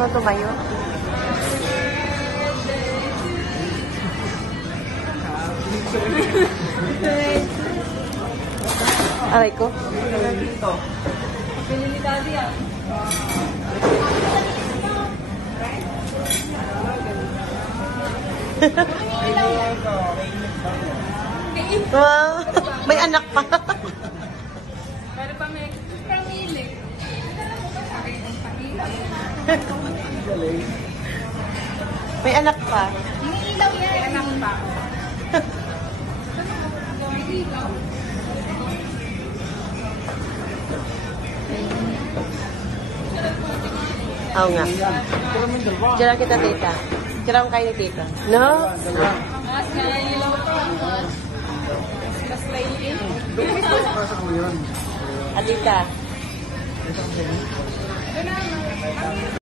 mo tumayo. Aray ko. Pili ni Daddy ah. Wow, may anak pa. Pero pa may pamili. May anak pa. Yung ilaw yan. May anak pa. May ilaw. Oo nga. Kailan kita, tita? Kailan kayo ni tita? No? Mas na ilaw to. Mas layin. Atita. Ito na.